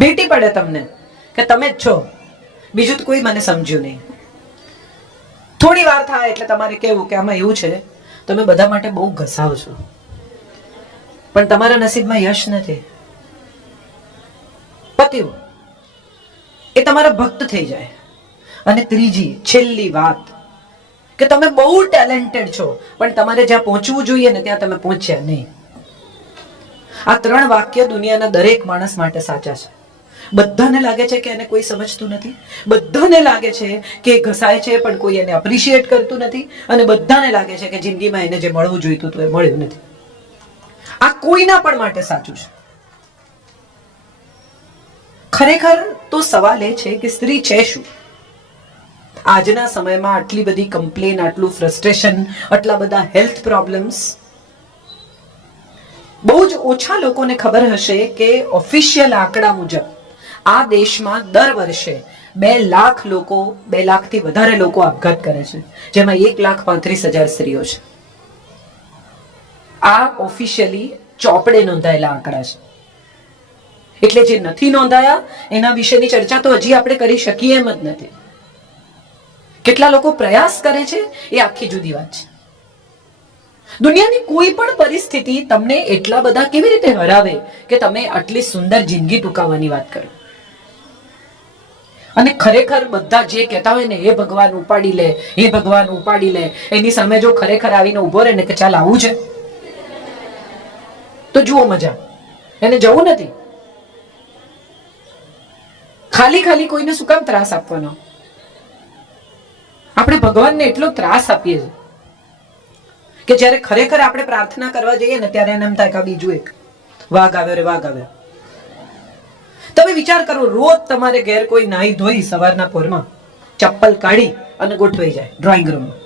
ભેટી પડે તમને કે તમે જ છો, બીજું તો કોઈ મને સમજ્યું નહીં. થોડી વાર થાય એટલે તમારે કેવું કે આમાં એવું છે તમે બધા માટે બહુ ઘસાવ છો, પણ તમારા નસીબમાં યશ નથી. પત્યું એ તમારા ભક્ત થઈ જાય. અને ત્રીજી છેલ્લી વાત કે તમે બહુ ટેલેન્ટેડ છો, પણ તમારે જ્યાં પહોંચવું જોઈએ ને ત્યાં તમે પહોંચ્યા નહીં. આ 3 વાક્ય દુનિયાના દરેક માણસ માટે સાચા છે. બધાને લાગે છે કે એને કોઈ સમજતું નથી, બધાને લાગે છે કે ઘસાય છે પણ કોઈ એને એપ્રિશિએટ કરતું નથી, અને બધાને લાગે છે કે જિંદગીમાં એને જે મળવું જોઈતું હતું એ મળ્યું નથી. આ કોઈના પણ માટે સાચું છે. ખરેખર તો સવાલ એ છે કે સ્ત્રી છે શું? આજના સમયમાં આટલી બધી કમ્પ્લેન, આટલું ફ્રસ્ટ્રેશન, આટલા બધા હેલ્થ પ્રોબ્લેમ્સ. બહુ જ ઓછા લોકોને ખબર હશે કે ઓફિશિયલ આંકડા મુજબ આ દેશમાં દર વર્ષે 2 લાખ લોકો, 2 લાખથી વધારે લોકો આપઘાત કરે છે, જેમાં 1,35,000 સ્ત્રીઓ છે. આ ઓફિશિયલી ચોપડે નોંધાયેલા આંકડા છે. એટલે જે નથી નોંધાયા એના વિશેની ચર્ચા તો હજી આપણે કરી શકીએ એમ જ નથી. કેટલા લોકો પ્રયાસ કરે છે એ આખી જુદી વાત છે. દુનિયાની કોઈ પણ પરિસ્થિતિ તમને એટલા બધા કેવી રીતે હરાવે કે તમે આટલી સુંદર જિંદગી ટૂંકાવવાની વાત કરો. અને ખરેખર બધા જે કહેતા હોય ને એ ભગવાન ઉપાડી લે, એ ભગવાન ઉપાડી લે, એની સામે જો ખરેખર આવીને ઉભો રહે ને કે ચાલ આવું છે તો જુઓ મજા. એને જવું નથી. ખાલી કોઈને શું કામ ત્રાસ આપવાનો? આપણે ભગવાનને એટલો ત્રાસ આપીએ છીએ કે જ્યારે ખરેખર આપણે પ્રાર્થના કરવા જઈએ ને ત્યારે એને એમ થાય કે બીજું એક વાઘ આવ્યો રે વાઘ આવ્યો. તમે વિચાર કરો, રોજ તમારે ઘેર કોઈ નાહી ધોઈ સવારના પોરમાં ચપ્પલ કાઢી અને ગોઠવાઈ જાય ડ્રોઈંગ રૂમમાં.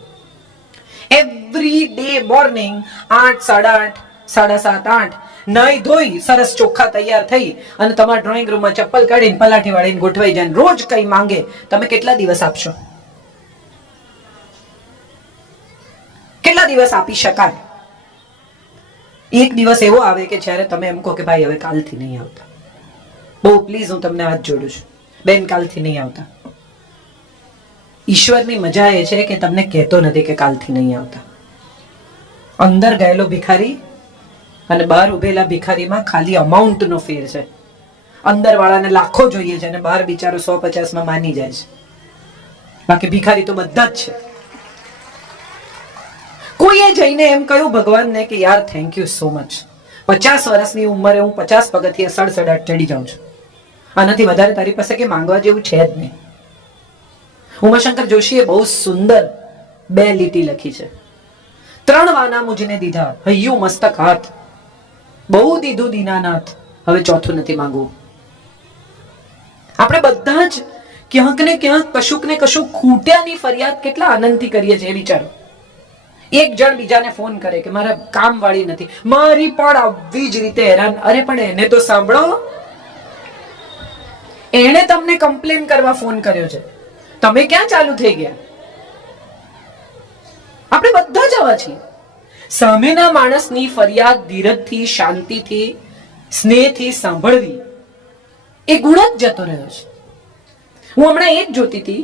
એવરી ડે મોર્નિંગ 8, 8:30, 7:30, 8 નાહી ધોઈ સરસ ચોખ્ખા તૈયાર થઈ અને તમારા ડ્રોઈંગ રૂમમાં ચપ્પલ કાઢીને પલાઠી વાળીને ગોઠવાઈ જાય. રોજ કઈ માંગે, તમે કેટલા દિવસ આપશો? કેટલા દિવસ આપી શકાય? એક દિવસ એવો આવે કે જ્યારે તમે એમ કહો કે ભાઈ હવે કાલથી નહીં આવતા, બહુ પ્લીઝ હું તમને હાથ જોડું છું, બેન કાલથી નહીં આવતા. ઈશ્વરની મજા એ છે કે તમને કહેતો નથી કે કાલથી નહીં આવતા. અંદર ગયેલો ભિખારી અને બહાર ઉભેલા ભિખારીમાં ખાલી અમાઉન્ટનો ફેર છે. અંદર વાળાને લાખો જોઈએ છે અને બહાર બિચારો 150માં માની જાય છે. બાકી ભિખારી તો બધા જ છે. કોઈએ જઈને એમ કહ્યું ભગવાનને કે યાર થેન્ક યુ સો મચ, 50 વર્ષની ઉંમરે હું 50 પગથિયે 67 ચડી જાઉં છું, આનાથી વધારે તારી પાસે કે માંગવા જેવું છે જ નહીં. ઉમાશંકર જોશીએ બહુ સુંદર 2 લીટી લખી છે. 3 વાના મુજને દીધા, હૈયું મસ્તક હાથ, બહુ દીધું દીનાનાથ, હવે ચોથું નથી માંગવું. આપણે બધા જ ક્યાંક ને ક્યાંક કશુંક ને કશું ખૂટ્યાની ફરિયાદ કેટલા આનંદથી કરીએ છીએ. વિચારો, એક જણ બીજાને ફોન કરે કે મારા કામ વાળી નથી, મારી પણ આવી જ રીતે હેરાન. અરે પણ એને તો સાંભળો, એને તમને કમ્પ્લેન કરવા ફોન કર્યો છે, તમે ક્યાં ચાલુ થઈ ગયા? આપણે બધા જ આવા છીએ. સામેના માણસની ફરિયાદ ધીરજથી, શાંતિથી, સ્નેહથી સાંભળવી એ ગુણ જ જતો રહ્યો છે. હું હમણાં એ જ જોતી હતી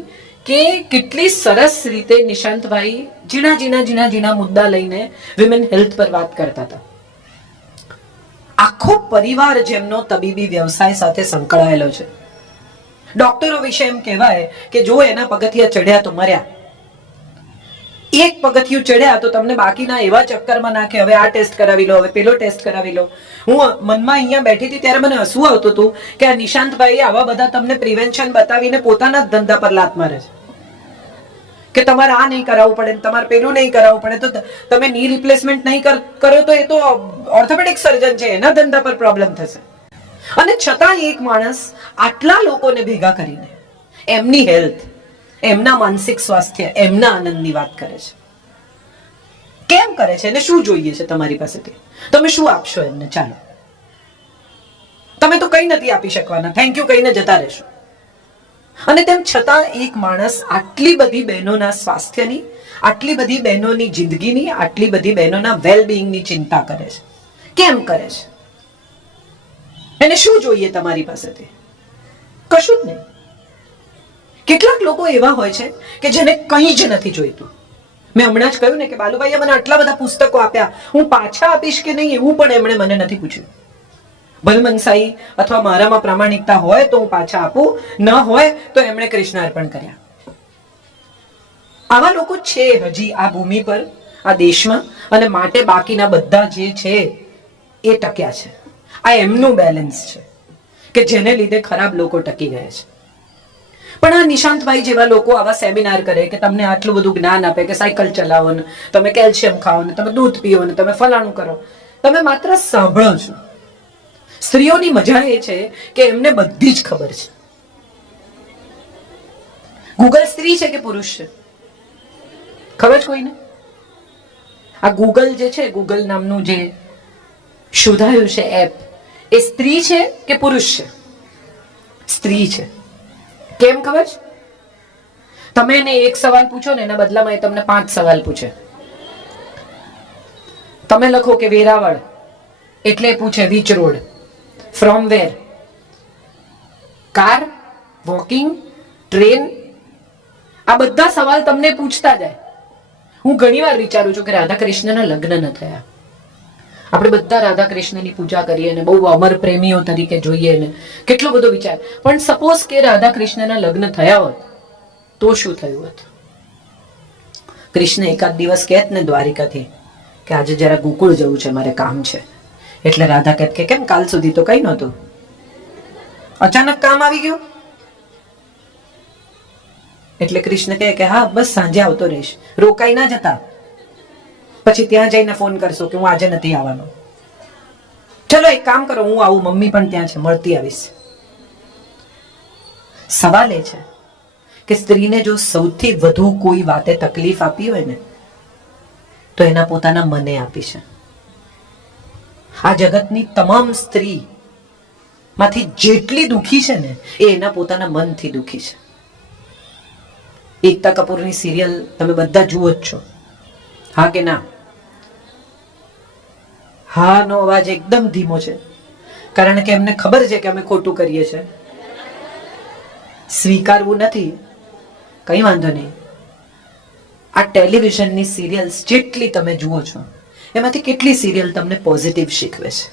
કે કેટલી સરસ રીતે નિશાંતભાઈ ઝીણા મુદ્દા લઈને વિમેન હેલ્થ પર વાત કરતા હતા. આખો પરિવાર જેમનો તબીબી વ્યવસાય સાથે સંકળાયેલો છે. ડોક્ટરો વિશે એમ કહેવાય કે જો એના પગથિયા ચડ્યા તો મર્યા, એક પગથિયું ચડ્યા તો તમને બાકીના એવા ચક્કરમાં નાખે, હવે આ ટેસ્ટ કરાવી લો, હવે પેલો ટેસ્ટ કરાવી લો. હું મનમાં અહીંયા બેઠી હતી ત્યારે મને હસવું આવતું હતું કે આ નિશાંતભાઈ આવા બધા તમને પ્રિવેન્શન બતાવીને પોતાના જ ધંધા પર લાત મારે છે કે તમારે આ નહીં કરાવવું પડે, તમારે પેલું નહીં કરાવવું પડે, તો તમે ની રિપ્લેસમેન્ટ નહીં કરો તો એ તો ઓર્થોપેડિક સર્જન છે, એના ધંધા પર પ્રોબ્લેમ થશે. અને છતાં એક માણસ આટલા લોકોને ભેગા કરીને એમની હેલ્થ, એમના માનસિક સ્વાસ્થ્ય, એમના આનંદની વાત કરે છે. કેમ કરે છે અને શું જોઈએ છે તમારી પાસેથી? તમે શું આપશો એમને? ચાલો, તમે તો કઈ નથી આપી શકવાના, થેન્ક યુ કહીને જતા રહેશો. અને તેમ છતાં એક માણસ આટલી બધી બહેનોના સ્વાસ્થ્યની, આટલી બધી બહેનોની જિંદગીની, આટલી બધી બહેનોના વેલબિંગની ચિંતા કરે છે. કેમ કરે છે? એને શું જોઈએ તમારી પાસેથી? કશું જ નહીં. કેટલાક લોકો એવા હોય છે કે જેને કંઈ જ નથી જોઈતું. મેં હમણાં જ કહ્યું ને કે બાલુભાઈએ મને આટલા બધા પુસ્તકો આપ્યા, હું પાછા આપીશ કે નહીં એવું પણ એમણે મને નથી પૂછ્યું. ભલમનસાઈ અથવા મારામાં પ્રામાણિકતા હોય તો હું પાછા આપું, ન હોય તો એમણે કૃષ્ણાર્પણ કર્યા. આવા લોકો છે હજી આ ભૂમિ પર, આ દેશમાં, અને માટે બાકીના બધા જે છે એ ટક્યા છે. આ એમનું બેલેન્સ છે કે જેને લીધે ખરાબ લોકો ટકી ગયા છે. પણ આ નિશાંતભાઈ જેવા લોકો આવા સેમિનાર કરે કે તમને આટલું બધું જ્ઞાન આપે કે સાયકલ ચલાવો ને તમે કેલ્શિયમ ખાઓ ને તમે દૂધ પીઓ ને તમે ફલાણું કરો, તમે માત્ર સાંભળો છો. સ્ત્રીઓની મજા એ છે કે એમને બધી જ ખબર છે. ગૂગલ સ્ત્રી છે કે પુરુષ છે ખબર છે કોઈને? આ ગૂગલ જે છે, ગૂગલ નામનું જે શોધાયું છે એપ, એ સ્ત્રી છે કે પુરુષ છે? સ્ત્રી છે. કેમ ખબર છે? તમે એને એક સવાલ પૂછો ને એના બદલામાં એ તમને 5 સવાલ પૂછે. તમે લખો કે વેરાવળ એટલે પૂછે which road, from where, car, walking, train. આ બધા સવાલ તમને પૂછતા જાય. હું ઘણી વાર વિચારું છું કે રાધા કૃષ્ણના લગ્ન ન થયા. આપણે બધા રાધા કૃષ્ણની પૂજા કરીએ ને બહુ અમર પ્રેમીઓ તરીકે જોઈએ ને કેટલો બધો વિચાર, પણ સપોઝ કે રાધા કૃષ્ણના લગ્ન થયા હોત તો શું થયું હોત? કૃષ્ણ એકાદ દિવસ કહેત ને દ્વારિકાથી કે આજે જરા ગોકુળ જવું છે, મારે કામ છે, એટલે રાધા કહેત કે કેમ કાલ સુધી તો કઈ નહોતું, અચાનક કામ આવી ગયું? એટલે કૃષ્ણ કહે કે હા બસ સાંજે આવતો રહીશ, રોકાઈ ના જતા, પછી ત્યાં જઈને ફોન કરશો કે હું આજે નથી આવવાનો. ચલો એક કામ કરો, હું આવું, મમ્મી પણ ત્યાં છે, મળતી આવીશ. સવાલ એ છે કે સ્ત્રીને જો સૌથી વધુ કોઈ વાતે તકલીફ આપી હોય ને તો એના પોતાના મને આપી છે. આ જગતની તમામ સ્ત્રી માંથી જેટલી દુખી છે ને એ એના પોતાના મનથી દુખી છે. એકતા કપૂરની સિરિયલ તમે બધા જુઓ જ છો, હા કે ના? હા નો અવાજ એકદમ ધીમો છે, કારણ કે એમને ખબર છે કે અમે ખોટું કરીએ છીએ. સ્વીકારવું નથી, કઈ વાંધો નહીં. આ ટેલિવિઝનની સિરિયલ્સ જેટલી તમે જુઓ છો એમાંથી કેટલી સિરિયલ તમને પોઝિટિવ શીખવે છે?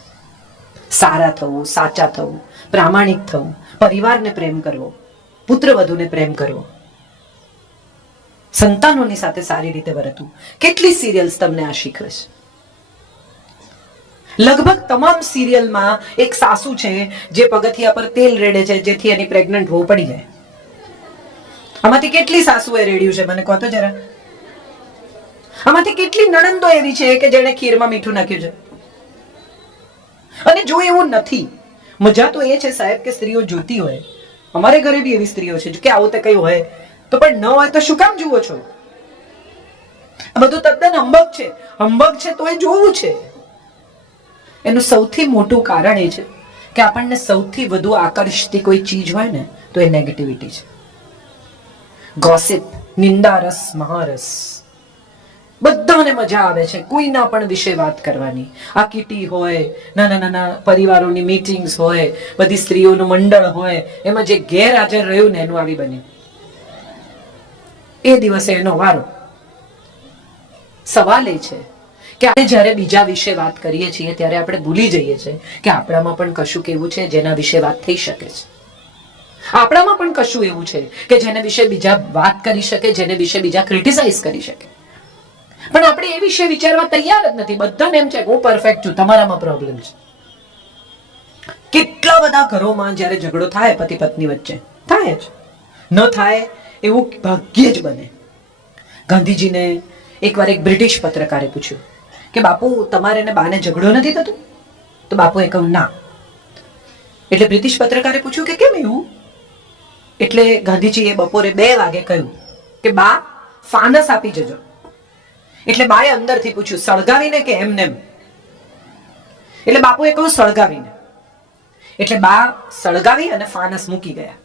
સારા થવું, સાચા થવું, પ્રામાણિક થવું, પરિવારને પ્રેમ કરવો, પુત્રવધુને પ્રેમ કરવો, સંતાનોની સાથે સારી રીતે વર્તવું. કેટલી સિરિયલ્સ તમને આ શીખવે છે? લગભગ તમામ સિરિયલમાં એક સાસુ છે જે પગથિયા પર તેલ રેડે છે જેથી એની પ્રેગ્નન્ટ વહુ પડી જાય. આમાંથી કેટલી સાસુએ રેડ્યું છે મને કહો તો જરા? આમાંથી કેટલી નણંદો એવી છે કે જેણે ખીરમાં મીઠું નાખ્યું છે? અને જો એવું નથી, મજા તો એ છે સાહેબ કે સ્ત્રીઓ જોતી હોય. અમારે ઘરે બી એવી સ્ત્રીઓ છે કે આવું તે કઈ હોય તો પણ ન હોય તો શું કામ જુઓ છો? આ બધું તદ્દન હંબગ છે. હંબગ છે તો એ જોવું છે. એનું સૌથી મોટું કારણ એ છે કે આપણને સૌથી વધુ આકર્ષતી કોઈ ચીજ હોય ને તો એ નેગેટિવિટી છે. ગોસિપ, નિંદારસ, મહારસ, બધાને મજા આવે છે કોઈના પણ વિશે વાત કરવાની. આ કિટી હોય, નાના નાના પરિવારોની મીટિંગ્સ હોય, બધી સ્ત્રીઓનું મંડળ હોય, એમાં જે ગેરહાજર રહ્યું ને એનું આવી બન્યું. એ દિવસે એનો વારો. સવાલ એ છે કે આપણે જ્યારે બીજા વિશે વાત કરીએ છીએ ત્યારે આપણે ભૂલી જઈએ છીએ કે આપણામાં પણ કશું એવું છે જેના વિશે વાત થઈ શકે છે. આપણામાં પણ કશું એવું છે કે જેને વિશે બીજા વાત કરી શકે, જેને વિશે બીજા ક્રિટિસાઇઝ કરી શકે. પણ આપણે એ વિશે વિચારવા તૈયાર જ નથી. બધાને એમ છે કે હું પરફેક્ટ છું, તમારામાં પ્રોબ્લેમ છે. કેટલા બધા ઘરોમાં જ્યારે ઝઘડો થાય પતિ પત્ની વચ્ચે, થાય જ, ન થાય એવું ભાગ્યે જ બને. ગાંધીજીને એકવાર એક બ્રિટિશ પત્રકારે પૂછ્યું કે બાપુ તમારે ને બાને ઝઘડો નથી થતો? તો બાપુએ કહ્યું ના. એટલે બ્રિટિશ પત્રકારે પૂછ્યું કે કેમ એવું? એટલે ગાંધીજીએ બપોરે 2 વાગે કહ્યું કે બા ફાનસ આપી જજો. એટલે બાએ અંદરથી પૂછ્યું સળગાવીને કે એમને? એટલે બાપુએ કહ્યું સળગાવીને. એટલે બા સળગાવી અને ફાનસ મૂકી ગયા.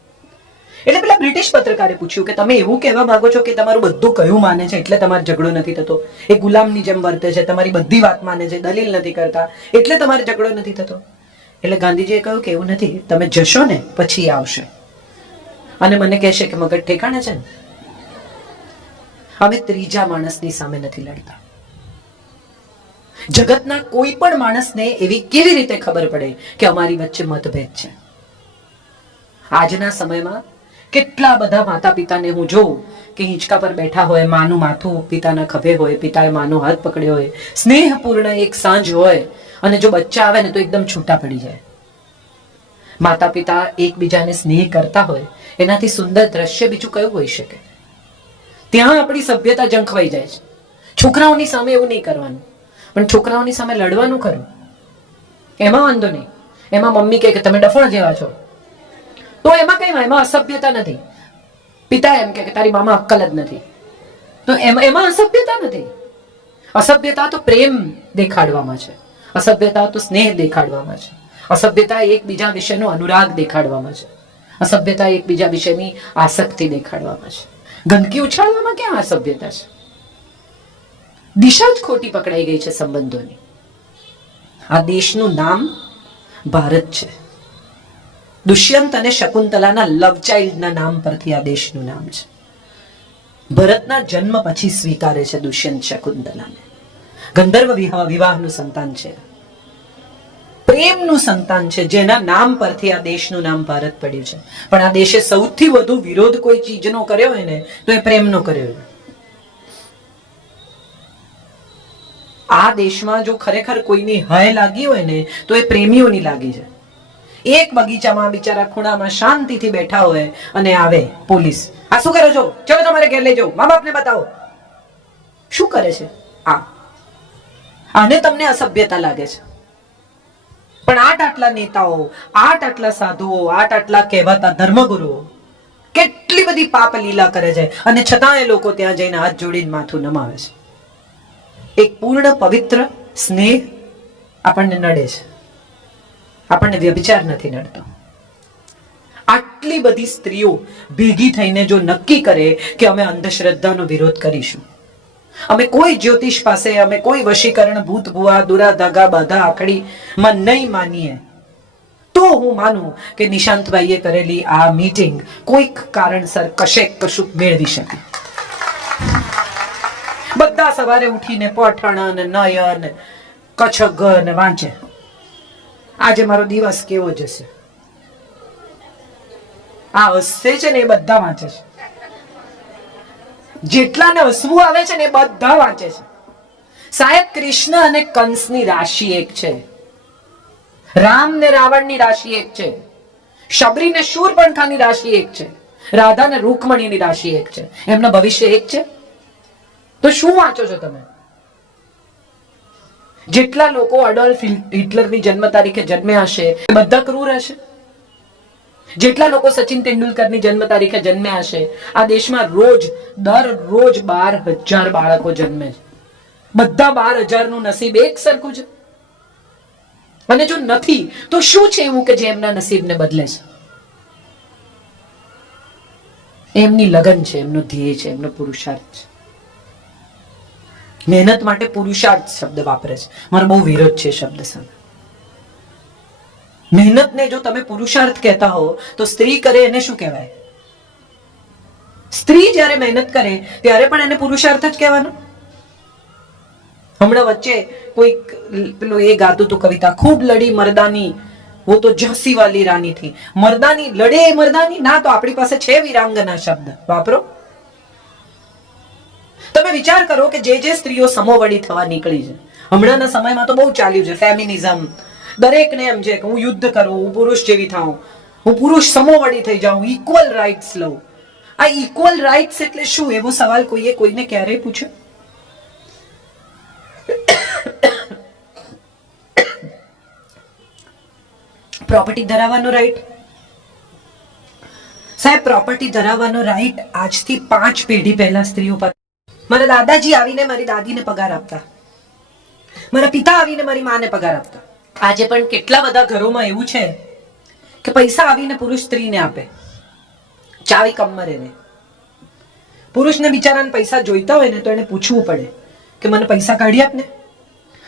એટલે પેલા બ્રિટિશ પત્રકારે પૂછ્યું કે તમે એવું કહેવા માંગો છો કે તમારું બધું કયું માને છે એટલે તમારે ઝઘડો નથી થતો? એ ગુલામની જેમ વર્તે છે, તમારી બધી વાત માને છે, દલીલ નથી કરતા, એટલે તમારે ઝઘડો નથી થતો? એટલે ગાંધીજીએ કહ્યું કે એવું નથી, તમે જશો ને પછી આવશે. અને મને કહેશે કે મગજ ઠેકાણે છે ને. અમે ત્રીજા માણસની સામે નથી લડતા. જગતના કોઈ પણ માણસને એવી કેવી રીતે ખબર પડે કે અમારી વચ્ચે મતભેદ છે? આજના સમયમાં કેટલા બધા માતા પિતાને હું જોઉં કે હિંચકા પર બેઠા હોય, માનું માથું પિતાના ખભે હોય, પિતાએ માનો હાથ પકડ્યો હોય, સ્નેહપૂર્ણ એક સાંજ હોય, અને જો બચ્ચા આવે ને તો એકદમ છૂટા પડી જાય. માતા પિતા એકબીજાને સ્નેહ કરતા હોય એનાથી સુંદર દ્રશ્ય બીજું કયું હોઈ શકે? ત્યાં આપણી સભ્યતા ઝંખવાઈ જાય છે. છોકરાઓની સામે એવું નહીં કરવાનું, પણ છોકરાઓની સામે લડવાનું ખરું, એમાં વાંધો નહીં. એમાં મમ્મી કહે કે તમે ડફણ જેવા છો, તો એમાં કઈ એમાં અસભ્યતા નથી. પિતા એમ કે તારી મામા અક્કલ જ નથી, તો એમાં અસભ્યતા નથી. અસભ્યતા તો પ્રેમ દેખાડવામાં છે, અસભ્યતા તો સ્નેહ દેખાડવામાં છે, અસભ્યતા એકબીજા વિશેનો અનુરાગ દેખાડવામાં છે, અસભ્યતા એકબીજા વિશેની આસક્તિ દેખાડવામાં છે. ગંદકી ઉછાળવામાં ક્યાં અસભ્યતા છે? દિશા જ ખોટી પકડાઈ ગઈ છે સંબંધોની. આ દેશનું નામ ભારત છે. દુષ્યંત અને શકુંતલાના લવ ચાઇલ્ડના નામ પરથી આ દેશનું નામ છે. ભરતના જન્મ પછી સ્વીકારે છે દુષ્યંત શકુંતલાને. ગંધર્વ વિવાહનું સંતાન છે, પ્રેમનું સંતાન છે, જેના નામ પરથી આ દેશનું નામ ભારત પડ્યું છે. પણ આ દેશે સૌથી વધુ વિરોધ કોઈ ચીજનો કર્યો હોય ને તો એ પ્રેમનો કર્યો. આ દેશમાં જો ખરેખર કોઈની હય લાગી હોય ને તો એ પ્રેમીઓની લાગી છે. એક બગીચામાં બિચારા ખૂણામાં શાંતિથી બેઠા હોય અને આવે પોલીસ, આ શું કરો છો? ચલો તમારે ઘેર લઈ જાઓ, મા બાપને બતાવો. શું કરે છે આને તમને અસભ્યતા લાગે છે? પણ આટલા નેતાઓ, આટલા સાધુઓ, આટલા કહેવાતા ધર્મગુરુઓ કેટલી બધી પાપ લીલા કરે છે, અને છતાં એ લોકો ત્યાં જઈને હાથ જોડીને માથું નમાવે છે. એક પૂર્ણ પવિત્ર સ્નેહ આપણને નડે છે, આપણને વ્યભિચાર નથી નડતો. આટલી બધી સ્ત્રીઓ ભેગી થઈને જો નક્કી કરે કે અમે અંધશ્રદ્ધાનો વિરોધ કરીશું, અમે કોઈ જ્યોતિષ પાસે, અમે કોઈ વશીકરણ, ભૂત ભુવા, દુરા ધાગા, બાધા આખડીમાં નહીં માનીએ, તો હું માનું કે નિશાંતભાઈએ કરેલી આ મીટિંગ કોઈક કારણસર કશુંક મેળવી શકે. બધા સવારે ઉઠીને પઠણ ને નયન કચ્છ ને વાંચે, આજે મારો દિવસ કેવો જશે. આ હસશે છે ને એ બધા વાંચે છે, જેટલાને હસવું આવે છે ને એ બધા વાંચે છે. સાહેબ, કૃષ્ણ અને કંસની રાશિ એક છે, રામ ને રાવણની રાશિ એક છે, શબરી ને શૂરપણખાની રાશિ એક છે, રાધા ને રૂકમણીની રાશિ એક છે. એમનું ભવિષ્ય એક છે. તો શું વાંચો છો તમે? જેટલા લોકો અડોલ્ફ હિટલરની જન્મ તારીખે જન્મ્યા હશે બધા ક્રૂર હશે. જેટલા લોકો સચિન તેંડુલકરની જન્મ તારીખે જન્મ્યા હશે, આ દેશમાં દરરોજ 12,000 બાળકો જન્મે છે. બધા 12,000 નું નસીબ એક સરખું છે? અને જો નથી તો શું છે એવું કે જે એમના નસીબને બદલે છે? એમની લગન છે, એમનો ધ્યેય છે, એમનો પુરુષાર્થ છે. મહેનત માટે પુરુષાર્થ શબ્દ વાપરે છે, મારો બહુ વિરોધ છે શબ્દ સામે. મહેનતને જો તમે પુરુષાર્થ કહેતા હો તો સ્ત્રી કરે એને શું કહેવાય? સ્ત્રી જ્યારે મહેનત કરે ત્યારે પણ એને પુરુષાર્થ જ કહેવાનો. હમણાં વચ્ચે કોઈ પેલું એ ગાતું હતું કવિતા, ખૂબ લડી મર્દાની वो तो झांसी वाली रानी थी. मर्दानी लड़े मर्दानी ना, तो આપણી પાસે છે વીરાંગના શબ્દ, વાપરો. તમે વિચાર કરો કે જે સ્ત્રીઓ સમોવડી થવા નીકળી છે, હમણાંના સમયમાં તો બહુ ચાલ્યું છે ફેમિનિઝમ. દરેકને એમ છે કે હું યુદ્ધ કરું, હું પુરુષ જેવી થાઉં, હું પુરુષ સમોવડી થઈ જાઉં, ઇક્વલ રાઇટ્સ લઉં. આ ઇક્વલ રાઇટ્સ એટલે શું, એવો સવાલ કોઈને ક્યારેય પૂછ્યો? પ્રોપર્ટી ધરાવવાનો રાઈટ, સાહેબ પ્રોપર્ટી ધરાવવાનો રાઈટ આજથી 5 પેઢી પહેલા સ્ત્રીઓ પર. મારા દાદાજી આવીને મારી દાદીને પગાર આપતા, મારા પિતા આવીને મારી માને પગાર આપતા. આજે પણ કેટલા બધા ઘરોમાં એવું છે કે પૈસા આવીને પુરુષ સ્ત્રીને આપે, ચાવી કમરે રહે. પુરુષને બિચારાને પૈસા જોઈતા હોય ને તો એને પૂછવું પડે કે મને પૈસા કાઢી આપ ને,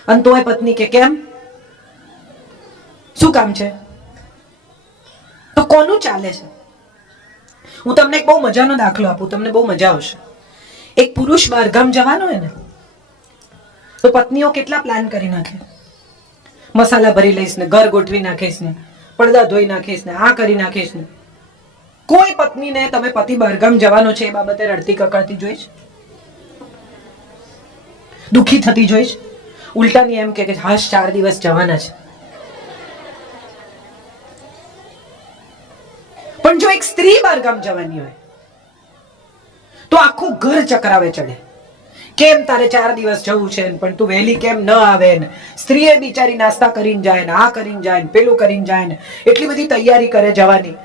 અને તોય પત્ની કે કેમ, શું કામ છે? તો કોનું ચાલે છે? હું તમને એક બહુ મજાનો દાખલો આપું, તમને બહુ મજા આવશે. એક પુરુષ બહારગામ જવાનો હોય ને તો પત્નીઓ કેટલા પ્લાન કરી નાખે, મસાલા ભરી લઈશ ને, ઘર ગોઠવી નાખીશ ને, પડદા ધોઈ નાખીશ ને, આ કરી નાખીશ ને. કોઈ પત્નીને તમે પતિ બહારગામ જવાનો છે એ બાબતે રડતી કકડતી જોઈશ, દુઃખી થતી જોઈશ? ઉલટાની એમ કે હાશ 4 દિવસ જવાના છે. પણ જો એક સ્ત્રી બહારગામ જવાની હોય તો આખું ઘર ચકરાવે ચડે. કેમ તારે 4 દિવસ જવું છે પણ તું વહેલી કેમ ન આવે ને, સ્ત્રીએ બિચારી નાસ્તા કરીને જાય ને, આ કરીને જાય ને, પેલું કરીને જાય ને, એટલી બધી તૈયારી કરે જવાની.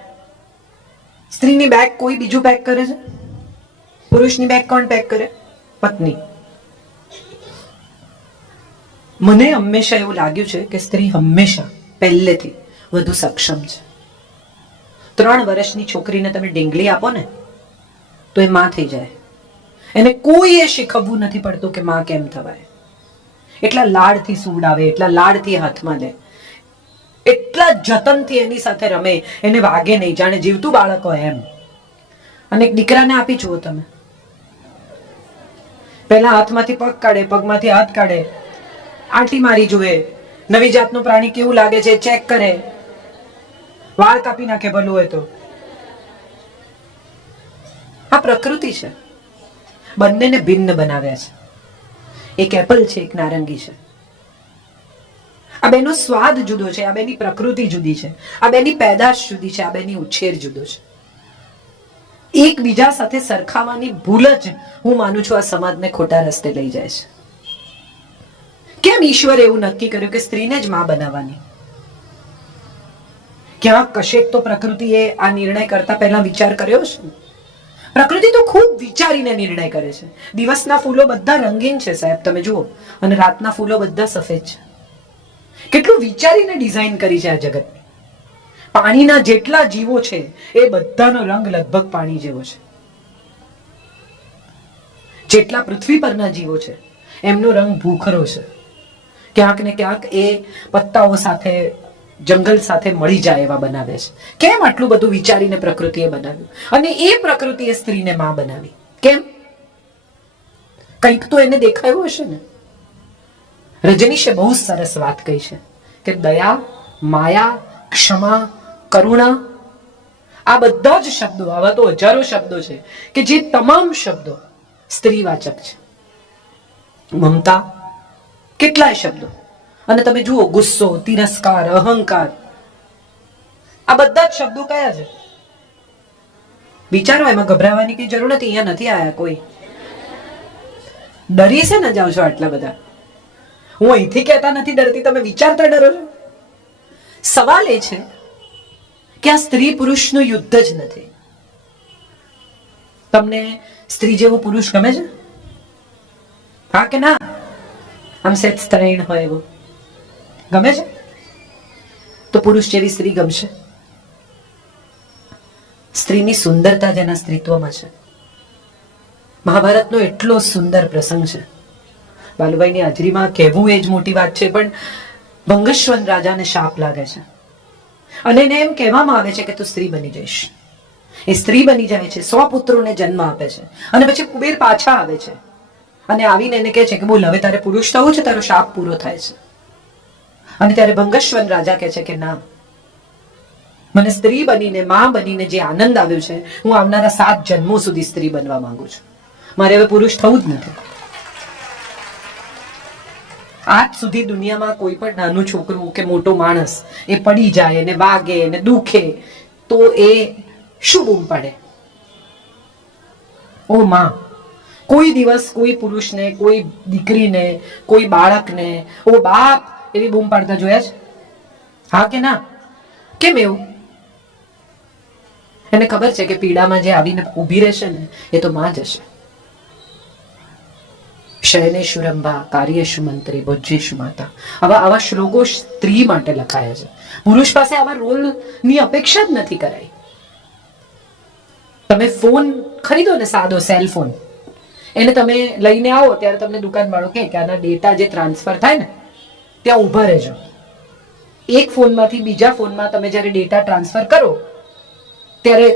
સ્ત્રીની બેગ કોઈ બીજું પેક કરે છે? પુરુષની બેગ કોણ પેક કરે? પત્ની. મને હંમેશા એવું લાગ્યું છે કે સ્ત્રી હંમેશા પહેલેથી વધુ સક્ષમ છે. 3 વર્ષની છોકરીને તમે ડીંગલી આપો ને તો એ માં થઈ જાય. એને કોઈએ શીખવવું નથી પડતું કે માં કેમ થવાય. એટલા લાડથી સુવડાવે, એટલા લાડથી હાથમાં લે, એટલા જતનથી એની સાથે રમે, એને વાગે નહીં, જાણે જીવતું બાળક હોય એમ. અને એક દીકરાને આપી જુઓ તમે, પહેલા હાથમાંથી પગ કાઢે, પગમાંથી હાથ કાઢે, આંટી મારી જુએ, નવી જાતનું પ્રાણી કેવું લાગે છે ચેક કરે, વાળ કાપી નાખે ભલું હોય તો. આ પ્રકૃતિ છે. બંનેને ભિન્ન બનાવ્યા છે. એક એપલ છે, એક નારંગી છે. આ બેનો સ્વાદ જુદો છે, આ બેની પ્રકૃતિ જુદી છે, આ બેની પેદાશ જુદી છે, આ બેની ઉછેર જુદો છે. એકબીજા સાથે સરખાવાની ભૂલ જ હું માનું છું આ સમાજને ખોટા રસ્તે લઈ જાય છે. કેમ ઈશ્વરે એવું નક્કી કર્યું કે સ્ત્રીને જ માં બનાવવાની? ક્યાંક કશેક તો પ્રકૃતિએ આ નિર્ણય કરતા પહેલા વિચાર કર્યો છે. પ્રકૃતિ તો ખૂબ વિચારીને નિર્ણય કરે છે. દિવસના ફૂલો બધા રંગીન છે સાહેબ, તમે જુઓ, અને રાતના ફૂલો બધા સફેદ છે. કેટલું વિચારીને ડિઝાઇન કરી છે આ જગતની. પાણીના જેટલા જીવો છે એ બધાનો રંગ લગભગ પાણી જેવો છે. જેટલા પૃથ્વી પરના જીવો છે એમનો રંગ ભૂખરો છે. ક્યાંક ને ક્યાંક એ પત્તાઓ સાથે, જંગલ સાથે મળી જાય એવા બનાવે છે. કેમ આટલું બધું વિચારીને પ્રકૃતિએ બનાવ્યું? અને એ પ્રકૃતિએ સ્ત્રીને માં બનાવી. કેમ? કંઈક તો એને દેખાયું હશે ને. રજનીશે બહુ સરસ વાત કહી છે કે દયા, માયા, ક્ષમા, કરુણા, આ બધા જ શબ્દો, આવા તો હજારો શબ્દો છે કે જે તમામ શબ્દો સ્ત્રીવાચક છે. મમતા, કેટલાય શબ્દો. અને તમે જુઓ, ગુસ્સો, તિરસ્કાર, અહંકાર, આ બધા જ શબ્દો કયા છે? વિચારો, એમાં ગભરાવાની કઈ જરૂર નથી. અહીંયા નથી આયા કોઈ. ડરી છે ને જાઓ છો આટલા બધા? હું અહીંથી કહેતા નથી ડરતી, તમે વિચારતા ડરો છો. સવાલ એ છે કે આ સ્ત્રી પુરુષનું યુદ્ધ જ નથી. તમને સ્ત્રી જેવો પુરુષ ગમે છે? હા કે ના? આમ સેજ સ્ત્રીણ હોય એવો ગમે છે? તો પુરુષ જેવી સ્ત્રી ગમશે? સ્ત્રીની સુંદરતા જેના સ્ત્રીત્વમાં છે. મહાભારતનો એટલો સુંદર પ્રસંગ છે. બાલુભાઈની હાજરીમાં કહેવું એ જ મોટી વાત છે, પણ ભંગેશ્વર રાજાને શાપ લાગે છે અને એને એમ કહેવામાં આવે છે કે તું સ્ત્રી બની જઈશ. એ સ્ત્રી બની જાય છે, 100 પુત્રોને જન્મ આપે છે અને પછી કુબેર પાછા આવે છે અને આવીને એને કહે છે કે બોલ, હવે તારે પુરુષ થવું છે, તારો શાપ પૂરો થાય છે. અને ત્યારે ભંગેશ્વર રાજા કહે છે કે ના, મને સ્ત્રી બનીને, માં બનીને જે આનંદ આવ્યો છે, હું આવનારા 7 જન્મો સુધી સ્ત્રી બનવા માંગુ છું. મારે હવે પુરુષ થવું જ નથી. આજ સુધી દુનિયામાં કોઈ પણ નાનું છોકરું કે મોટો માણસ એ પડી જાય ને વાગે ને દુખે તો એ શું બૂમ પાડે? ઓ માં. કોઈ દિવસ કોઈ પુરુષને, કોઈ દીકરીને, કોઈ બાળકને ઓ બાપ એવી બૂમ પાડતા જોયા છે? હા કે ના? કેમ એવું? એને ખબર છે કે પીડામાં જે આવીને ઊભી રહેશે ને એ તો માં જ હશે. શયનેશુ રંભા, કાર્યેશુ મંત્રી, ભોજ્યેશુ માતા. આવા શ્લોકો સ્ત્રી માટે લખાયા છે. પુરુષ પાસે આવા રોલની અપેક્ષા જ નથી કરાઈ. તમે ફોન ખરીદો ને, સાદો સેલ ફોન, એને તમે લઈને આવો ત્યારે તમને દુકાનવાળો કહે કે આના ડેટા જે ટ્રાન્સફર થાય ને ત્યાં ઊભા રહેજો. એક ફોનમાંથી બીજા ફોનમાં તમે જ્યારે ડેટા ટ્રાન્સફર કરો ત્યારે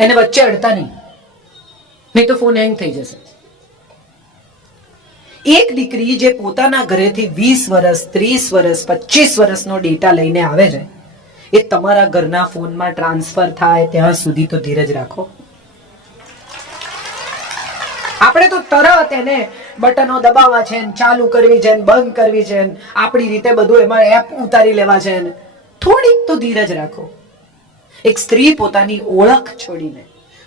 એને વચ્ચે અડતા નહીં તો ફોન હેંગ થઈ જશે. એક દીકરી જે પોતાના ઘરેથી 20 વર્ષ 30 વર્ષ 25 વર્ષનો ડેટા લઈને આવે છે, એ તમારા ઘરના ફોનમાં ટ્રાન્સફર થાય ત્યાં સુધી તો ધીરજ રાખો. આપણે તો તરત એને બટનો દબાવવા છે, ચાલુ કરવી છે, બંધ કરવી છે, આપણી રીતે બધું એમાં એપ ઉતારી લેવા છે. થોડીક તો ધીરજ રાખો. એક સ્ત્રી પોતાની ઓળખ છોડીને,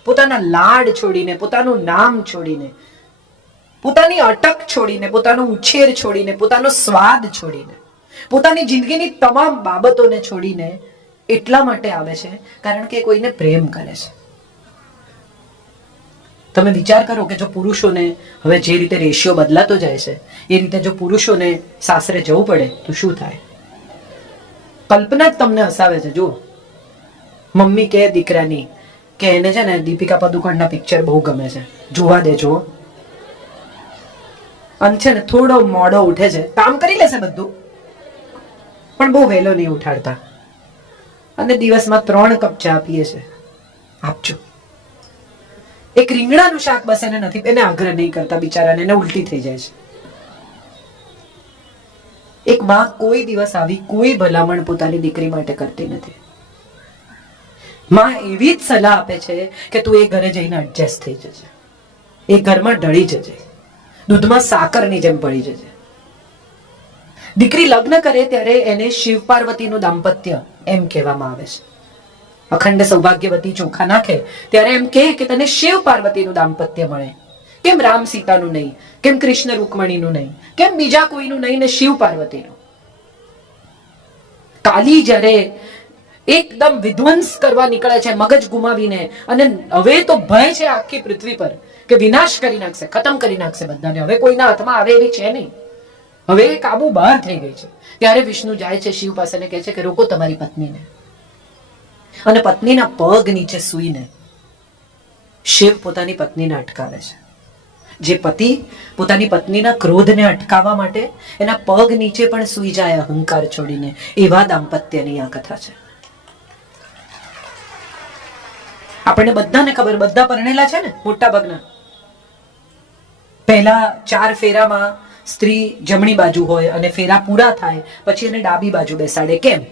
પોતાના લાડ છોડીને, પોતાનું નામ છોડીને, પોતાની અટક છોડીને, પોતાનો ઉછેર છોડીને, પોતાનો સ્વાદ છોડીને, પોતાની જિંદગીની તમામ બાબતોને છોડીને એટલા માટે આવે છે કારણ કે કોઈને પ્રેમ કરે છે. તમે વિચાર કરો કે જો પુરુષોને હવે જે રીતે રેશિયો બદલાતો જાય છે એ રીતે જો પુરુષોને સાસરે જવું પડે તો શું થાય? કલ્પના જ તમને હસાવે છે. જુઓ, મમ્મી કે દીકરાની કે એને છે ને દીપિકા પદુકોણના પિક્ચર બહુ ગમે છે, જોવા દેજો. અને છે ને થોડો મોડો ઉઠે છે, કામ કરી લેશે બધું પણ બહુ વહેલો નહીં ઉઠાડતા, અને દિવસમાં 3 કપ ચા પીએ છે. આપજો. એક રીંગણાનું શાક બસ એને નથી, એને આગ્રહ નહીં કરતા બિચારાને, એને ઉલટી થઈ જાય છે. એક માં કોઈ દિવસ આવી કોઈ ભલામણ પોતાની દીકરી માટે કરતી નથી. માં એવી જ સલાહ આપે છે કે તું એ ઘરે જઈને એડજસ્ટ થઈ જજે, એ ઘરમાં ઢળી જજે, દૂધમાં સાકરની જેમ પડી જજે. દીકરી લગ્ન કરે ત્યારે એને શિવ પાર્વતીનું દાંપત્ય એમ કહેવામાં આવે છે. અખંડ સૌભાગ્યવતી ચોખા નાખે ત્યારે એમ કહે કે તને શિવ પાર્વતીનું દાંપત્ય મળે. કેમ રામ સીતાનું નહીં, કેમ કૃષ્ણ રૂકમણીનું નહીં, કેમ બીજા કોઈનું નહીં ને શિવ પાર્વતીનું? કાલી જ્યારે એકદમ વિધ્વંસ કરવા નીકળે છે મગજ ગુમાવીને, અને હવે તો ભય છે આખી પૃથ્વી પર કે વિનાશ કરી નાખશે, ખતમ કરી નાખશે બધાને, હવે કોઈના હાથમાં આવે એવી છે નહીં, હવે કાબુ બહાર થઈ ગઈ છે, ત્યારે વિષ્ણુ જાય છે શિવ પાસે ને કહે છે કે રોકો તમારી પત્નીને. અને પત્નીના પગ નીચે સૂઈને શિવ પોતાની પત્નીને અટકાવે છે. જે પતિ પોતાની પત્નીના ક્રોધને અટકાવવા માટે એના પગ નીચે પણ સૂઈ જાય અહંકાર છોડીને, એવા દાંપત્યની આ કથા છે. આપણને બધાને ખબર, બધા પરણેલા છે ને મોટા ભાગના. પહેલા 4 ફેરામાં સ્ત્રી જમણી બાજુ હોય અને ફેરા પૂરા થાય પછી એને ડાબી બાજુ બેસાડે. કેમ?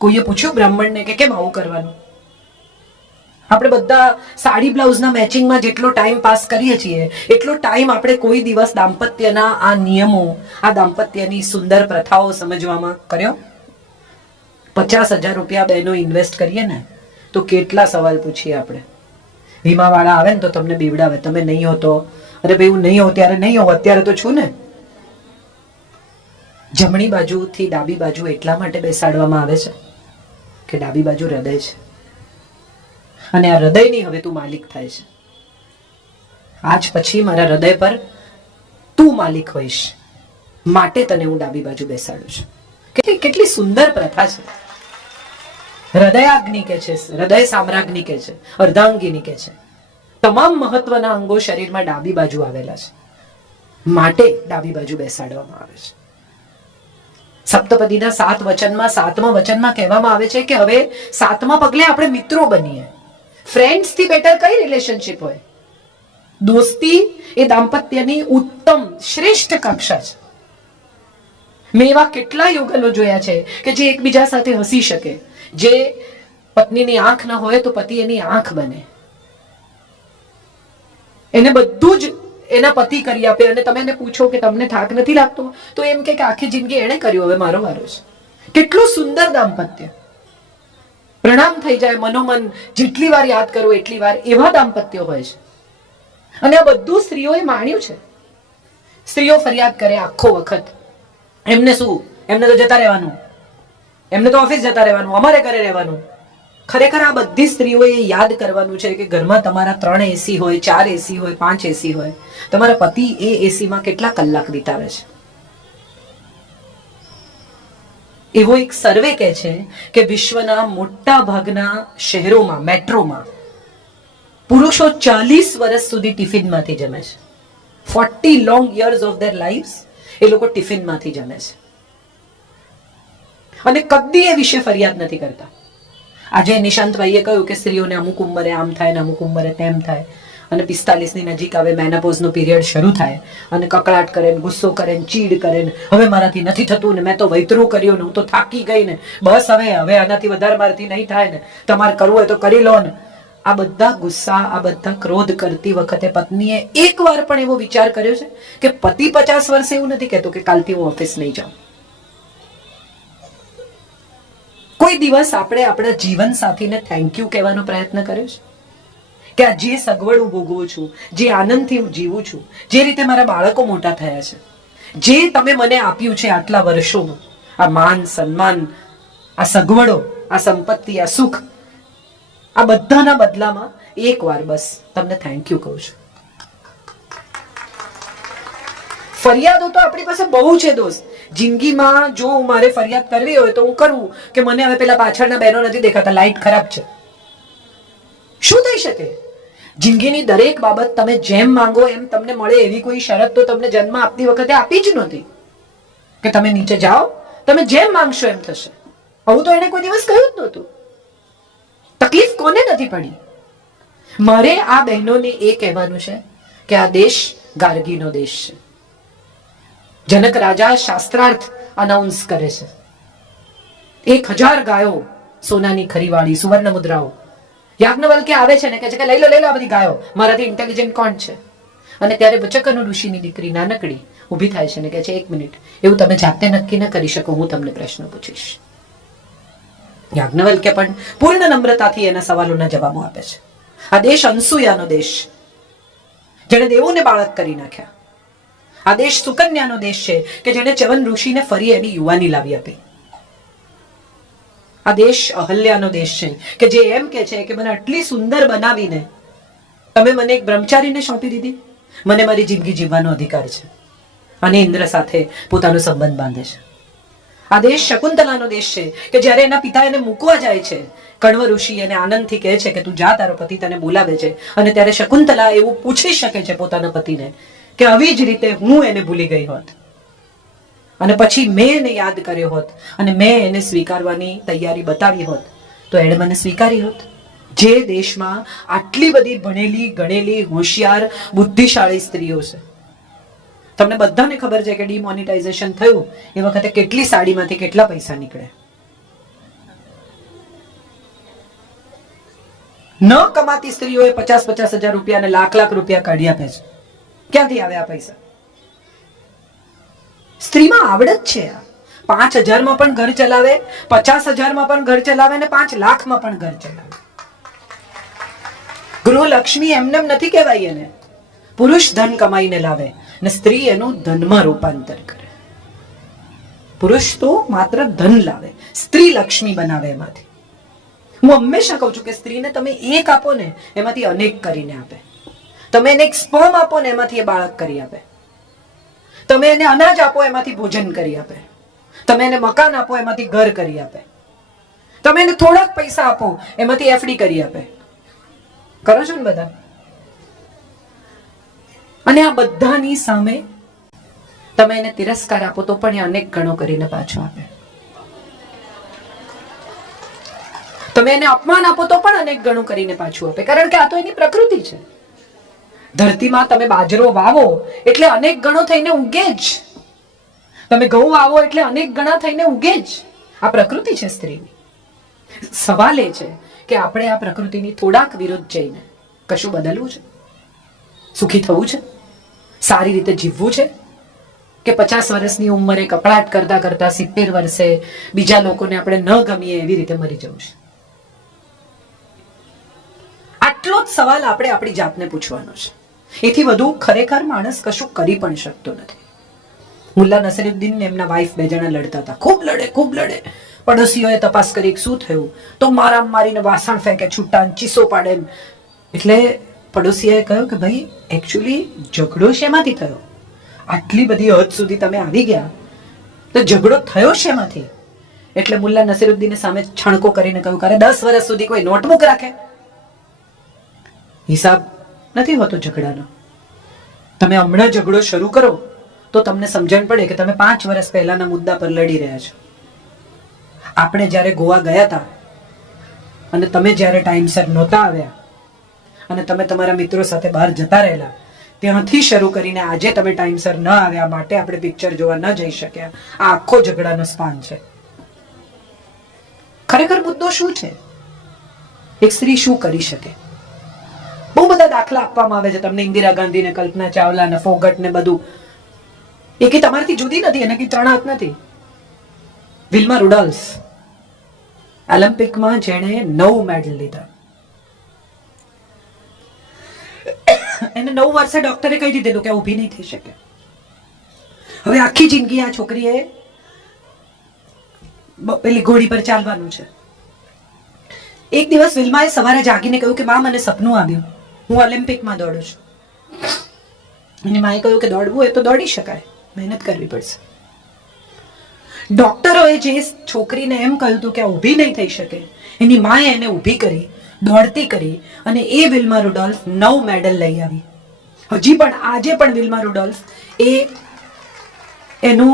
કોઈએ પૂછ્યું બ્રાહ્મણને કે કેમ આવું કરવાનું? આપણે બધા સાડી બ્લાઉઝના મેચિંગમાં જેટલો ટાઈમ પાસ કરીએ છીએ એટલો ટાઈમ આપણે કોઈ દિવસ દાંપત્યના આ નિયમો, આ દાંપત્યની સુંદર પ્રથાઓ સમજવામાં કર્યો? 50,000 રૂપિયા બહેનો ઇન્વેસ્ટ કરીએ ને તો કેટલા સવાલ પૂછીએ આપણે. વીમાવાળા આવે ને તો તમને બીવડાવે, તમે નહીં હો તો, અરે ભાઈ હું નહીં હોઉં ત્યારે નહીં હોઉં, અત્યારે તો છું ને. જમણી બાજુથી ડાબી બાજુ એટલા માટે બેસાડવામાં આવે છે કે ડાબી બાજુ હૃદય છે, અને આ હૃદયની હવે તું માલિક થાય છે. આજ પછી મારા હૃદય પર તું માલિક હોઈશ, માટે તને હું ડાબી બાજુ બેસાડું છું. કેટલી સુંદર પ્રથા છે. હૃદયાગ્નિ કે છે, હૃદય સામ્રાજ્ઞી કે છે, અર્ધાંગિની કે છે. તમામ મહત્વના અંગો શરીરમાં ડાબી બાજુ આવેલા છે, માટે ડાબી બાજુ બેસાડવામાં આવે છે. સપ્તપદીના 7 વચનમાં 7મા વચનમાં કહેવામાં આવે છે કે હવે 7મા પગલે આપણે મિત્રો બનીએ. ફ્રેન્ડ્સ થી બેટર કઈ રિલેશનશિપ હોય? દોસ્તી એ દાંપત્યની ઉત્તમ શ્રેષ્ઠ કક્ષા છે. મેં એવા કેટલા યુગલો જોયા છે કે જે એકબીજા સાથે હસી શકે, જે પત્નીની આંખ ન હોય તો પતિ એની આંખ બને, એને બધું જ એના પતિ કરી આપે. અને તમે એને પૂછો કે તમને થાક નથી લાગતો તો એમ કે આખી જિંદગી એણે કર્યું, હવે મારો વારો છે. કેટલું સુંદર દાંપત્ય. પ્રણામ થઈ જાય મનોમન, જેટલી વાર યાદ કરો એટલી વાર. એવા દાંપત્યો હોય છે. અને આ બધું સ્ત્રીઓએ માણ્યું છે. સ્ત્રીઓ ફરિયાદ કરે આખો વખત, એમને શું, એમને તો જતા રહેવાનું, એમને તો ઓફિસ જતા રહેવાનું, અમારે ઘરે રહેવાનું. ખરેખર આ બધી સ્ત્રીઓએ યાદ કરવાનું છે કે ઘરમાં તમારા 3 એસી હોય, 4 એસી હોય, 5 એસી હોય, તમારા પતિ એ એસીમાં કેટલા કલાક વિતાવે છે. એવો એક સર્વે કહે છે કે વિશ્વના મોટા ભાગના શહેરોમાં, મેટ્રોમાં પુરુષો 40 વર્ષ સુધી ટિફિનમાંથી જમે છે. 40 long years of their lives એ લોકો ટિફિનમાંથી જમે છે, અને કદી એ વિશે ફરિયાદ નથી કરતા. આજે નિશાંતભાઈએ કહ્યું કે સ્ત્રીઓને અમુક ઉંમરે આમ થાય ને અમુક ઉંમરે તેમ થાય, અને 45ની નજીક આવે, મેનોપોઝનો પીરિયડ શરૂ થાય અને કકળાટ કરે ને, ગુસ્સો કરે ને, ચીડ કરે ને, હવે મારાથી નથી થતું ને, મેં તો વૈતરું કર્યું ને, હું તો થાકી ગઈ ને, બસ હવે આનાથી વધારે મારાથી નહીં થાય ને, તમારે કરવું હોય તો કરી લો ને. આ બધા ગુસ્સા, આ બધા ક્રોધ કરતી વખતે પત્નીએ એકવાર પણ એવો વિચાર કર્યો છે કે પતિ 50 વર્ષે એવું નથી કહેતો કે કાલથી હું ઓફિસ નહીં જાઉં? કોઈ દિવસ આપણે આપણા જીવન સાથીને થેન્ક યુ કહેવાનો પ્રયત્ન કર્યો છે કે આ જે સગવડ હું ભોગવું છું, જે આનંદથી હું જીવું છું, જે રીતે મારા બાળકો મોટા થયા છે, જે તમે મને આપ્યું છે આટલા વર્ષોમાં, આ માન સન્માન, આ સગવડો, આ સંપત્તિ, આ સુખ, આ બધાના બદલામાં એકવાર બસ તમને થેન્ક યુ કહું છું. ફરિયાદો તો આપણી પાસે બહુ છે દોસ્ત. જિંદગીમાં જો મારે ફરિયાદ કરવી હોય તો હું કરું કે મને હવે પેલા પાછળના બહેનો નથી દેખાતા, લાઈટ ખરાબ છે. શું થઈ શકે? જિંદગીની દરેક બાબત તમે જેમ માંગો એમ તમને મળે એવી કોઈ શરત તો તમને જન્મ આપતી વખતે આપી જ નહોતી કે તમે નીચે જાઓ, તમે જેમ માંગશો એમ થશે. આવું તો એને કોઈ દિવસ કહ્યું જ નહોતું. તકલીફ કોને નથી પડી? મારે આ બહેનોને એ કહેવાનું છે કે આ દેશ ગાર્ગીનો દેશ છે. જનક રાજા શાસ્ત્રાર્થ અનાઉન્સ કરે છે, 1000 ગાયો સોનાની ખરીવાળી, સુવર્ણ મુદ્રાઓ. યાજ્ઞવલ્કે આવે છે ને કહે છે કે લઈ લો આ બધી ગાયો, મારાથી ઇન્ટેલિજન્ટ કોણ છે? અને ત્યારે બચકન ઋષિની દીકરી નાનકડી ઊભી થાય છે ને કહે છે 1 મિનિટ, એવું તમે જાતે નક્કી ન કરી શકો, હું તમને પ્રશ્ન પૂછીશ. યાજ્ઞવલ્કે પણ પૂર્ણ નમ્રતાથી એના સવાલોના જવાબો આપે છે. આ દેશ અનસૂયાનો દેશ, જેણે દેવોને બાળક કરી નાખ્યા. આ દેશ સુકન્યાનો દેશ છે કે જેણે ચ્યવન ઋષિને ફરી એની યુવાની લાવી આપી. આ દેશ અહલ્યાનો દેશ છે કે જે એમ કે છે કે મને આટલી સુંદર બનાવીને તમે મને એક બ્રહ્મચારીને સોંપી દીધી, મને મારી જિંદગી જીવવાનો અધિકાર છે. અને ઇન્દ્ર સાથે પોતાનો સંબંધ બાંધે છે. આ દેશ શકુંતલાનો દેશ છે કે જ્યારે એના પિતા એને મૂકવા જાય છે, કણવ ઋષિ એને આનંદથી કહે છે કે તું જા, તારો પતિ તને બોલાવે છે, અને ત્યારે શકુંતલા એવું પૂછી શકે છે પોતાના પતિને કે આવી જ રીતે હું એને ભૂલી ગઈ હોત અને પછી મેં એને યાદ કર્યો હોત અને મેં એને સ્વીકારવાની તૈયારી બતાવી હોત તો એણે મને સ્વીકારી હોત. જે દેશમાં આટલી બધી ભણેલી ગણેલી હોશિયાર બુદ્ધિશાળી સ્ત્રીઓ છે, તમને બધાને ખબર છે કે ડિમોનિટાઇઝેશન થયું એ વખતે કેટલી સાડીમાંથી કેટલા પૈસા નીકળે. ન કમાતી સ્ત્રીઓએ 50,000 રૂપિયા અને લાખ રૂપિયા કાઢી આપે છે. ક્યાંથી આવે આ પૈસા? સ્ત્રીમાં આવડત છે. 5,000 પણ ઘર ચલાવે, 50,000 પણ ઘર ચલાવે ને 5 લાખમાં પણ ઘર ચલાવે. ગૃહલક્ષ્મી એમને નથી કહેવાય એને. પુરુષ ધન કમાઈને લાવે ને સ્ત્રી એનું ધનમાં રૂપાંતર કરે. પુરુષ તો માત્ર ધન લાવે, સ્ત્રી લક્ષ્મી બનાવે એમાંથી. હું હંમેશા કહું છું કે સ્ત્રીને તમે એક આપો ને એમાંથી અનેક કરીને આપે. તમે એને એક સ્પર્મ આપો ને એમાંથી એ બાળક કરી આપે. તમે એને અનાજ આપો એમાંથી ભોજન કરી આપે. તમે એને મકાન આપો એમાંથી ઘર કરી આપે. તમે એને થોડાક પૈસા આપો એમાંથી એફડી કરી આપે. કરો છો ને બધા? અને આ બધાની સામે તમે એને તિરસ્કાર આપો તો પણ એ અનેક ગણો કરીને પાછો આપે. તમે એને અપમાન આપો તો પણ અનેક ગણું કરીને પાછું આપે. કારણ કે આ તો એની પ્રકૃતિ છે. ધરતીમાં તમે બાજરો વાવો એટલે અનેક ગણો થઈને ઉગે જ. તમે ઘઉં વાવો એટલે અનેક ગણા થઈને ઉગે જ. આ પ્રકૃતિ છે સ્ત્રીની. સવાલ એ છે કે આપણે આ પ્રકૃતિની થોડાક વિરુદ્ધ જઈને કશું બદલવું છે, સુખી થવું છે, સારી રીતે જીવવું છે, કે 50 વર્ષની ઉંમરે કપડાટ કરતા કરતા 70 વર્ષે બીજા લોકોને આપણે ન ગમીએ એવી રીતે મરી જવું છે? આટલો જ સવાલ આપણે આપણી જાતને પૂછવાનો છે. એથી વધુ ખરેખર માણસ કશું કરી પણ શકતો નથી. મુલ્લા નસરુદ્દીન ને એમના વાઇફ 2 જણા લડતા હતા. ખૂબ લડે. પડોશીઓએ તપાસ કરી શું થયું તો મારીને વાસણ ફેંકે, છૂટા ચીસો પાડે. એટલે પડોશીએ કહ્યું કે ભાઈ એકચ્યુઅલી ઝઘડો શેમાંથી થયો? આટલી બધી હદ સુધી તમે આવી ગયા તો ઝઘડો થયો શેમાંથી? એટલે મુલ્લા નસરુદ્દીને સામે છણકો કરીને કહ્યું કે 10 વર્ષ સુધી કોઈ નોટબુક રાખે? હિસાબ નથી હોતો ઝઘડાનો. તમે હમણાં ઝઘડો શરૂ કરો તો તમને સમજણ પડે કે તમે 5 વર્ષ પહેલાના મુદ્દા પર લડી રહ્યા છો. આપણે જ્યારે ગોવા ગયા હતા અને તમે જ્યારે ટાઈમસર નહોતા આવ્યા અને તમે તમારા મિત્રો સાથે બહાર જતા રહેલા, ત્યાંથી શરૂ કરીને આજે તમે ટાઈમસર ન આવ્યા માટે આપણે પિક્ચર જોવા ન જઈ શક્યા. આ આખો ઝઘડાનો સ્પાન છે. ખરેખર મુદ્દો શું છે? એક સ્ત્રી શું કરી શકે? બહુ બધા દાખલા આપવામાં આવે છે તમને, ઇન્દિરા ગાંધી ને, કલ્પના ચાવલા ને, ફોગટ ને બધું. એ કે તમારાથી જુદી નથી, એને કઈ 3 હાથ નથી. વિલ્મા રુડોલ્ફ ઓલિમ્પિકમાં જેણે 9 મેડલ લીધા, એને 9 વર્ષે ડોક્ટરે કહી દીધેલું કે ઊભી નહીં થઈ શકે. હવે આખી જિંદગી આ છોકરીએ પેલી ઘોડી પર ચાલવાનું છે. એક દિવસ વિલ્માએ સવારે જાગીને કહ્યું કે માં, મને સપનું આવ્યું, હું ઓલિમ્પિકમાં દોડું છું. એની માએ કહ્યું કે દોડવું હોય તો દોડી શકાય, મહેનત કરવી પડશે. ડોક્ટરોએ જે છોકરીને એમ કહ્યું હતું કે આ ઊભી નહીં થઈ શકે, એની માએ એને ઊભી કરી, દોડતી કરી, અને એ વિલ્મા રુડોલ્ફ 9 મેડલ લઈ આવી. હજી પણ આજે પણ વિલ્મા રુડોલ્ફ એનો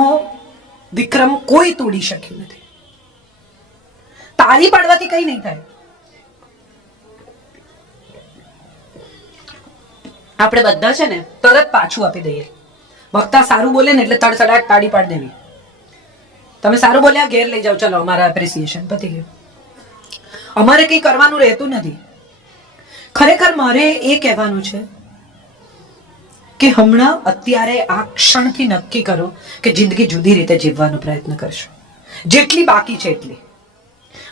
વિક્રમ કોઈ તોડી શક્યું નથી. તાળી પાડવાથી કઈ નહીં થાય. આપણે બધા છે ને તરત પાછું આપી દઈએ. વક્તા સારું બોલે ને એટલે તડતડાટ તાળી પાડી દેવી. તમે સારું બોલ્યા, ઘેર લઈ જાઓ, ચલો અમારા એપ્રિસિએશન પતી ગયું. અમારે કંઈ કરવાનું રહેતું નથી. ખરેખર મારે એ કહેવાનું છે કે હમણાં અત્યારે આ ક્ષણથી નક્કી કરો કે જિંદગી જુદી રીતે જીવવાનો પ્રયત્ન કરશો, જેટલી બાકી છે એટલી.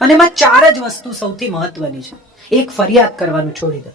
અને એમાં 4 જ વસ્તુ સૌથી મહત્વની છે. એક, ફરિયાદ કરવાનું છોડી દો.